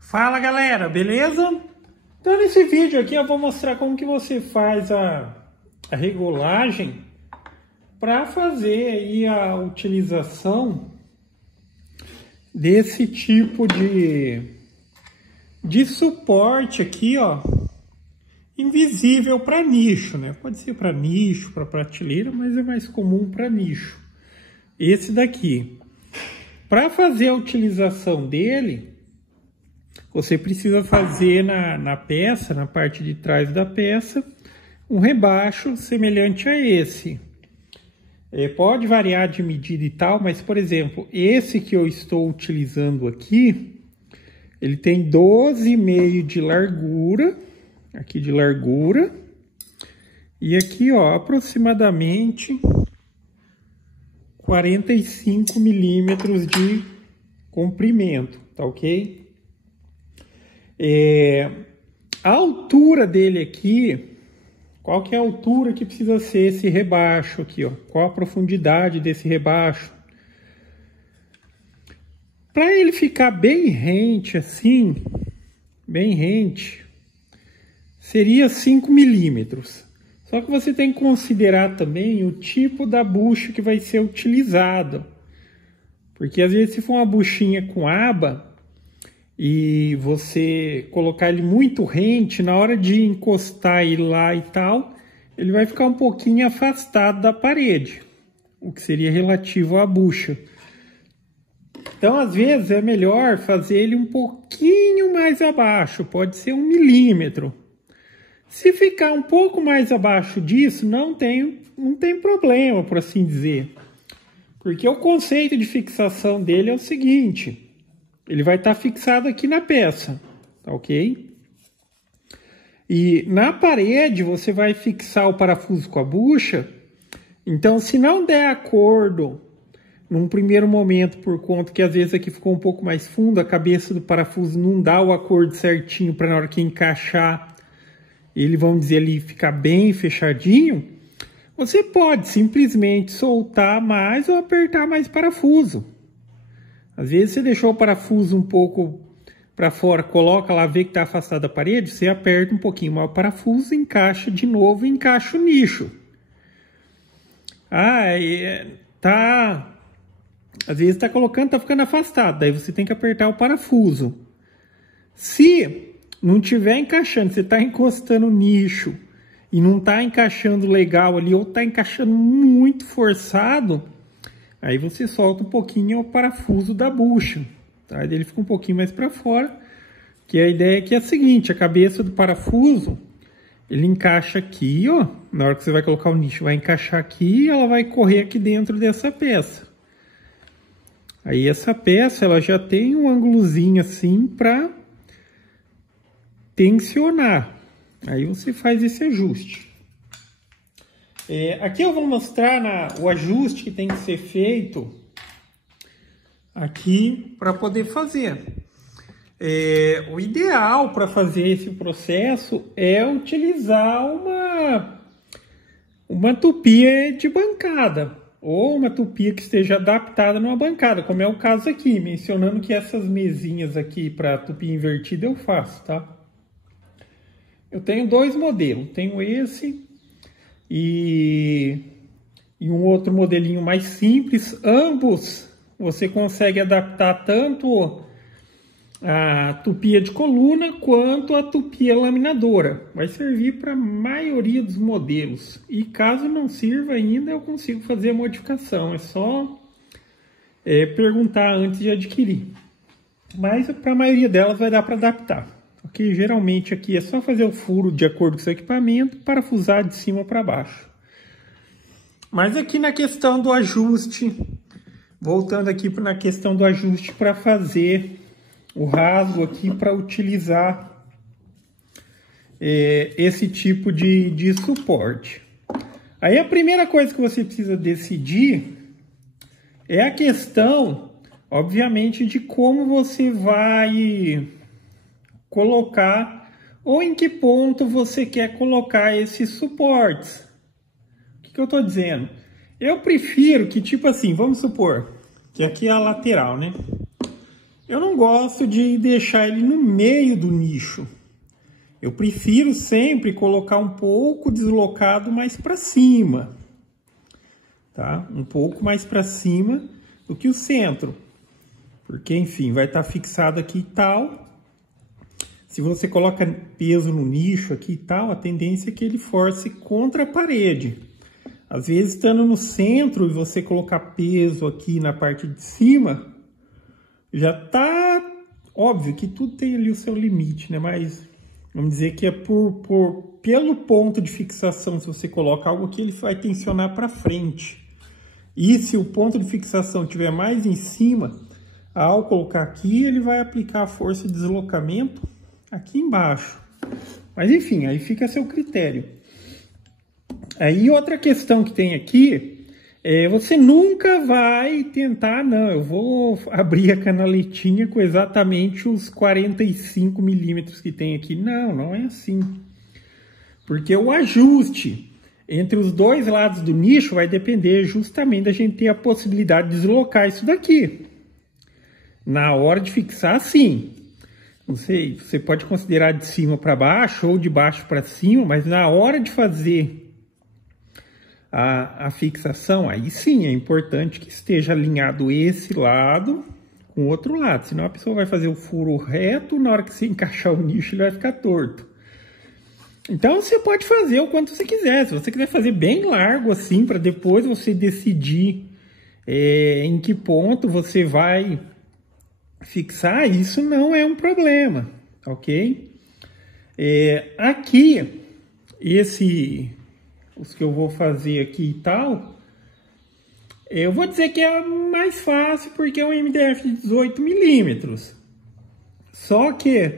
Fala galera, beleza? Então nesse vídeo aqui eu vou mostrar como que você faz a regulagem para fazer aí a utilização desse tipo de suporte aqui, ó, invisível para nicho, né? Pode ser para nicho, para prateleira, mas é mais comum para nicho. Esse daqui. Para fazer a utilização dele, você precisa fazer na peça, na parte de trás da peça, um rebaixo semelhante a esse. Pode variar de medida e tal, mas, por exemplo, esse que eu estou utilizando aqui, ele tem 12,5 de largura, aqui de largura, e aqui, ó, aproximadamente 45 milímetros de comprimento, tá ok? A altura dele aqui, qual que é a altura que precisa ser esse rebaixo aqui, ó? Qual a profundidade desse rebaixo? Para ele ficar bem rente assim, bem rente, seria 5 milímetros. Só que você tem que considerar também o tipo da bucha que vai ser utilizado. Porque às vezes se for uma buchinha com aba e você colocar ele muito rente, na hora de encostar ele lá e tal, ele vai ficar um pouquinho afastado da parede, o que seria relativo à bucha. Então, às vezes, é melhor fazer ele um pouquinho mais abaixo, pode ser 1 milímetro. Se ficar um pouco mais abaixo disso, não tem problema, por assim dizer. Porque o conceito de fixação dele é o seguinte: ele vai estar fixado aqui na peça, tá ok? E na parede você vai fixar o parafuso com a bucha. Então, se não der acordo num primeiro momento, por conta que às vezes aqui ficou um pouco mais fundo, a cabeça do parafuso não dá o acordo certinho para na hora que encaixar, ele, vamos dizer, ali ficar bem fechadinho, você pode simplesmente soltar mais ou apertar mais parafuso. Às vezes você deixou o parafuso um pouco para fora, coloca lá, vê que está afastado da parede, você aperta um pouquinho mais o parafuso, encaixa de novo e encaixa o nicho. Às vezes está colocando, tá ficando afastado, daí você tem que apertar o parafuso. Se não tiver encaixando, você está encostando o nicho e não está encaixando legal ali, ou está encaixando muito forçado, aí você solta um pouquinho o parafuso da bucha, tá? Ele fica um pouquinho mais para fora, que a ideia aqui é a seguinte: a cabeça do parafuso, ele encaixa aqui, ó, na hora que você vai colocar o nicho, vai encaixar aqui e ela vai correr aqui dentro dessa peça. Aí essa peça, ela já tem um ângulozinho assim para tensionar. Aí você faz esse ajuste. Aqui eu vou mostrar o ajuste que tem que ser feito aqui para poder fazer. O ideal para fazer esse processo é utilizar uma tupia de bancada, ou uma tupia que esteja adaptada numa bancada, como é o caso aqui, mencionando que essas mesinhas aqui para tupia invertida eu faço, tá? Eu tenho dois modelos, tenho esse e um outro modelinho mais simples. Ambos você consegue adaptar tanto a tupia de coluna quanto a tupia laminadora. Vai servir para a maioria dos modelos. E caso não sirva ainda, eu consigo fazer a modificação. É só perguntar antes de adquirir. Mas para a maioria delas vai dar para adaptar. Ok? Geralmente aqui é só fazer o furo de acordo com o seu equipamento, parafusar de cima para baixo. Mas aqui na questão do ajuste, voltando aqui na questão do ajuste para fazer o rasgo aqui para utilizar esse tipo de suporte. Aí a primeira coisa que você precisa decidir é a questão, obviamente, de como você vai colocar ou em que ponto você quer colocar esses suportes. O que eu estou dizendo? Eu prefiro que, tipo assim, vamos supor que aqui é a lateral, né? Eu não gosto de deixar ele no meio do nicho. Eu prefiro sempre colocar um pouco deslocado mais para cima, tá? Um pouco mais para cima do que o centro, porque enfim, vai estar fixado aqui e tal. Se você coloca peso no nicho aqui e tal, a tendência é que ele force contra a parede. Às vezes, estando no centro e você colocar peso aqui na parte de cima, já tá óbvio que tudo tem ali o seu limite, né? Mas vamos dizer que é pelo ponto de fixação, se você coloca algo aqui, ele vai tensionar para frente. E se o ponto de fixação estiver mais em cima, ao colocar aqui, ele vai aplicar a força de deslocamento aqui embaixo. Mas enfim, aí fica a seu critério. Aí outra questão que tem aqui, você nunca vai tentar, não, eu vou abrir a canaletinha com exatamente os 45 milímetros que tem aqui. Não, não é assim. Porque o ajuste entre os dois lados do nicho vai depender justamente da gente ter a possibilidade de deslocar isso daqui. Na hora de fixar, sim. Não sei, você pode considerar de cima para baixo ou de baixo para cima, mas na hora de fazer a fixação, aí sim é importante que esteja alinhado esse lado com o outro lado. Senão a pessoa vai fazer o furo reto, na hora que você encaixar o nicho ele vai ficar torto. Então você pode fazer o quanto você quiser. Se você quiser fazer bem largo assim, para depois você decidir em que ponto você vai fixar, isso não é um problema, ok? Aqui, os que eu vou fazer aqui e tal, eu vou dizer que é mais fácil porque é um MDF de 18 milímetros. Só que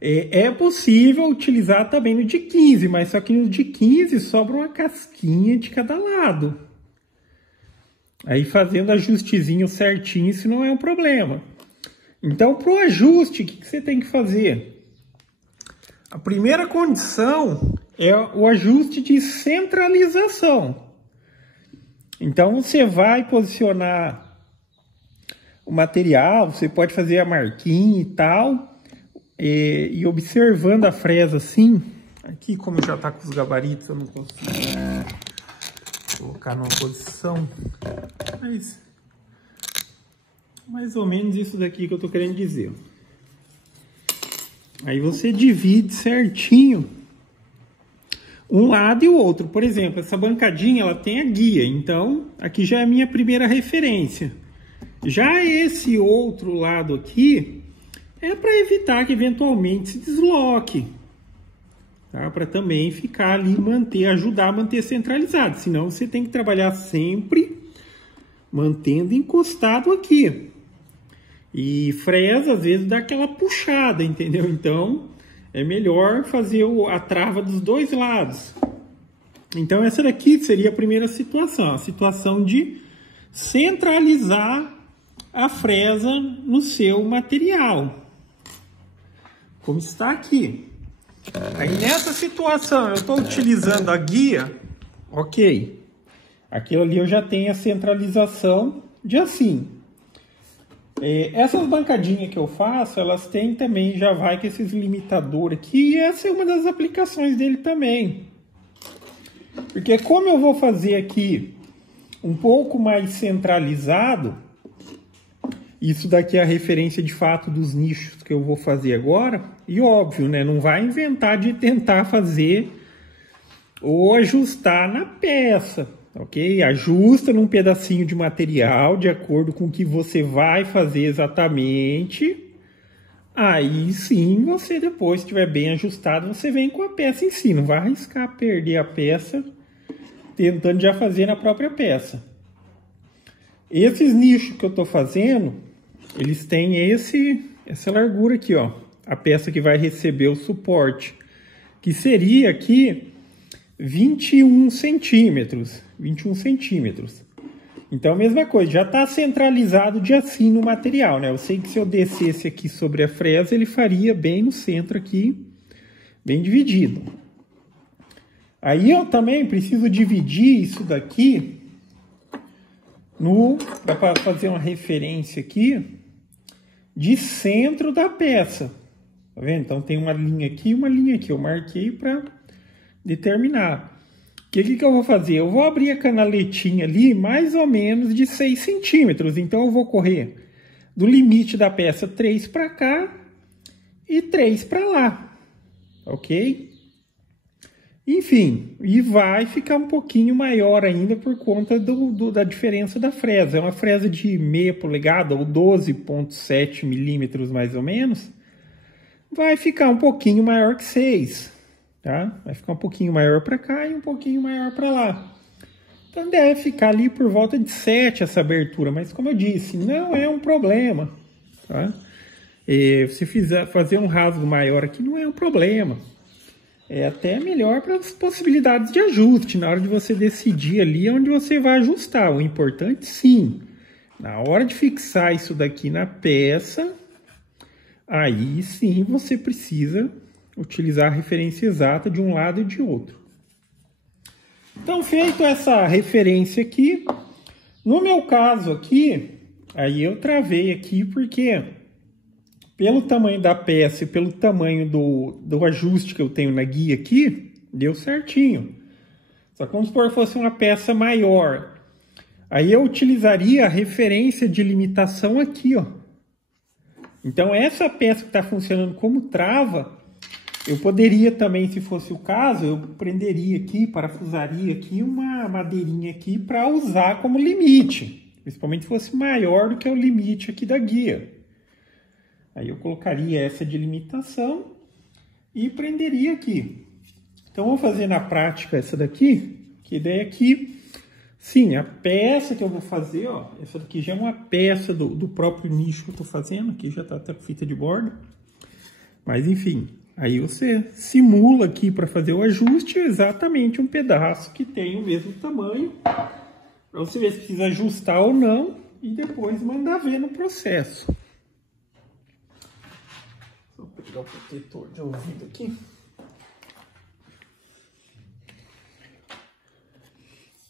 é possível utilizar também no de 15, mas só que no de 15 sobra uma casquinha de cada lado. Aí fazendo ajustezinho certinho, isso não é um problema. Então, para o ajuste, o que você tem que fazer? A primeira condição é o ajuste de centralização. Então, você vai posicionar o material, você pode fazer a marquinha e tal, e observando a fresa assim, aqui como já está com os gabaritos, eu não consigo colocar numa posição, mas mais ou menos isso daqui que eu estou querendo dizer. Aí você divide certinho um lado e o outro. Por exemplo, essa bancadinha ela tem a guia, então aqui já é a minha primeira referência. Já esse outro lado aqui é para evitar que eventualmente se desloque, tá? Para também ficar ali, ajudar a manter centralizado. Senão você tem que trabalhar sempre mantendo encostado aqui. E fresa às vezes dá aquela puxada, entendeu? Então é melhor fazer a trava dos dois lados. Então essa daqui seria a primeira situação, a situação de centralizar a fresa no seu material, como está aqui. Aí nessa situação eu estou utilizando a guia, ok. Aquilo ali eu já tenho a centralização de assim. Essas bancadinhas que eu faço, elas têm também, já vai com esses limitadores aqui, e essa é uma das aplicações dele também. Porque como eu vou fazer aqui um pouco mais centralizado, isso daqui é a referência de fato dos nichos que eu vou fazer agora, e óbvio, né, não vai inventar de tentar fazer ou ajustar na peça. Ok? Ajusta num pedacinho de material de acordo com o que você vai fazer exatamente. Aí sim, você depois, se estiver bem ajustado, você vem com a peça em si. Não vai arriscar perder a peça tentando já fazer na própria peça. Esses nichos que eu estou fazendo, eles têm essa largura aqui, ó. A peça que vai receber o suporte, que seria aqui 21 centímetros. 21 centímetros. Então, a mesma coisa, já está centralizado de assim no material, né? Eu sei que se eu descesse aqui sobre a fresa, ele faria bem no centro aqui, bem dividido. Aí eu também preciso dividir isso daqui para fazer uma referência aqui, de centro da peça. Tá vendo? Então tem uma linha aqui e uma linha aqui. Eu marquei para determinar. O que eu vou fazer? Eu vou abrir a canaletinha ali mais ou menos de 6 centímetros. Então eu vou correr do limite da peça 3 para cá e 3 para lá. Ok? Enfim, e vai ficar um pouquinho maior ainda por conta da diferença da fresa. É uma fresa de meia polegada ou 12,7 milímetros mais ou menos. Vai ficar um pouquinho maior que 6, tá? Vai ficar um pouquinho maior para cá e um pouquinho maior para lá. Então deve ficar ali por volta de 7 essa abertura, mas como eu disse, não é um problema, tá? Se fazer um rasgo maior aqui não é um problema. É até melhor para as possibilidades de ajuste, na hora de você decidir ali onde você vai ajustar. O importante, sim, na hora de fixar isso daqui na peça, aí sim você precisa utilizar a referência exata de um lado e de outro. Então, feito essa referência aqui, no meu caso aqui, aí eu travei aqui porque pelo tamanho da peça e pelo tamanho do ajuste que eu tenho na guia aqui, deu certinho. Só que vamos supor que fosse uma peça maior. Aí eu utilizaria a referência de limitação aqui, ó. Então essa peça que está funcionando como trava, eu poderia também, se fosse o caso, eu prenderia aqui, parafusaria aqui uma madeirinha aqui para usar como limite. Principalmente se fosse maior do que o limite aqui da guia. Aí eu colocaria essa de limitação e prenderia aqui. Então, vou fazer na prática essa daqui, que daí aqui, sim, a peça que eu vou fazer, ó, essa daqui já é uma peça do próprio nicho que eu tô fazendo, aqui já tá até com fita de borda. Mas, enfim, aí você simula aqui para fazer o ajuste exatamente um pedaço que tem o mesmo tamanho, para você ver se precisa ajustar ou não e depois mandar ver no processo. Vou pegar o protetor de ouvido aqui.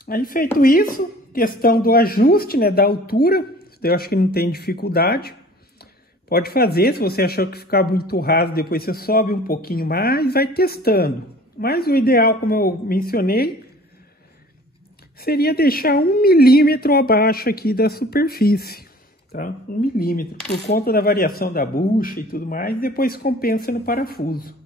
Aí feito isso, questão do ajuste, né, da altura, eu acho que não tem dificuldade. Pode fazer, se você achou que ficar muito raso, depois você sobe um pouquinho mais, vai testando. Mas o ideal, como eu mencionei, seria deixar 1 milímetro abaixo aqui da superfície. Tá? 1 milímetro, por conta da variação da bucha e tudo mais, depois compensa no parafuso.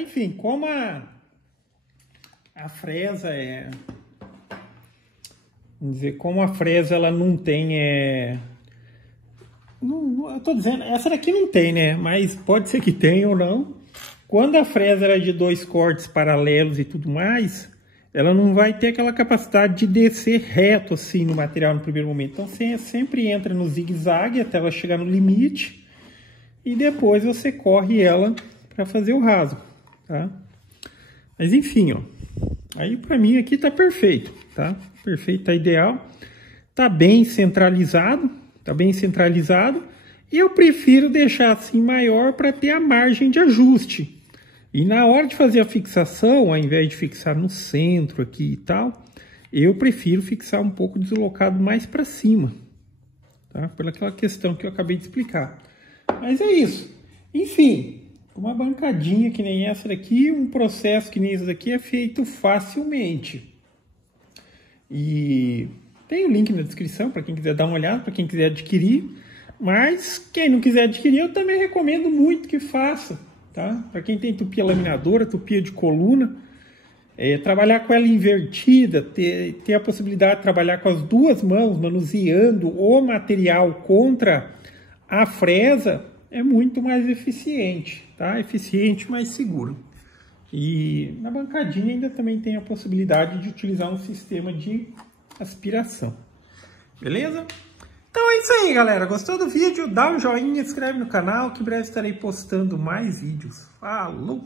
Enfim, como a fresa vamos dizer, como a fresa ela não tem, eu tô dizendo, essa daqui não tem, né? Mas pode ser que tenha ou não. Quando a fresa era de 2 cortes paralelos e tudo mais, ela não vai ter aquela capacidade de descer reto assim no material no primeiro momento. Então você sempre entra no zigue-zague até ela chegar no limite e depois você corre ela para fazer o rasgo. Tá? Mas enfim, ó, aí para mim aqui tá perfeito, tá? Perfeito, tá ideal, tá bem centralizado, e eu prefiro deixar assim maior para ter a margem de ajuste. E na hora de fazer a fixação, ao invés de fixar no centro aqui e tal, eu prefiro fixar um pouco deslocado mais para cima, tá? Pelaquela questão que eu acabei de explicar. Mas é isso, enfim. Uma bancadinha que nem essa daqui, um processo que nem esse daqui é feito facilmente. E tem o link na descrição para quem quiser dar uma olhada, para quem quiser adquirir. Mas quem não quiser adquirir, eu também recomendo muito que faça, tá? Para quem tem tupia laminadora, tupia de coluna, trabalhar com ela invertida, ter a possibilidade de trabalhar com as duas mãos, manuseando o material contra a fresa, é muito mais eficiente, tá? Eficiente, mais seguro. E na bancadinha ainda também tem a possibilidade de utilizar um sistema de aspiração. Beleza? Então é isso aí, galera. Gostou do vídeo? Dá um joinha, inscreve no canal que em breve estarei postando mais vídeos. Falou!